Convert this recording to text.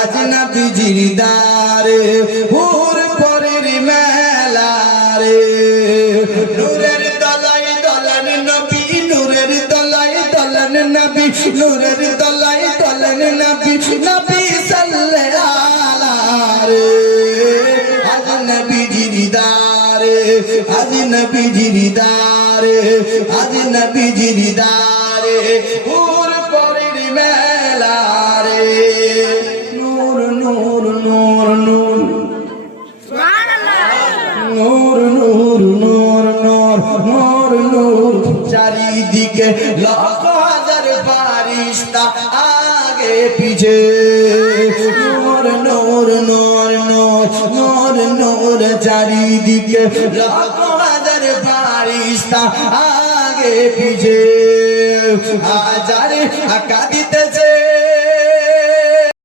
আজ নবীজির দারে হুর পরের মেলা রে নূরের দলায় দলান নবী নূরের দলায় দলান নবী নূরের দলায় দলান নবী নবী সাল্লাল্লাহু রে আজ নবীজির দারে আজ নবীজির দারে আজ নবীজির দারে হুর পরের মেলা রে নূর নূর নূর নূর নূর নূর নূর নূর নূর নূর চারিদিকে লক্ষ হাজার ফারিস্তা আগে পিছে নূর নূর নূর নূর নূর নূর চারিদিকে লক্ষ হাজার ফারিস্তা আগে পিছে হাজারে কাঁদিতে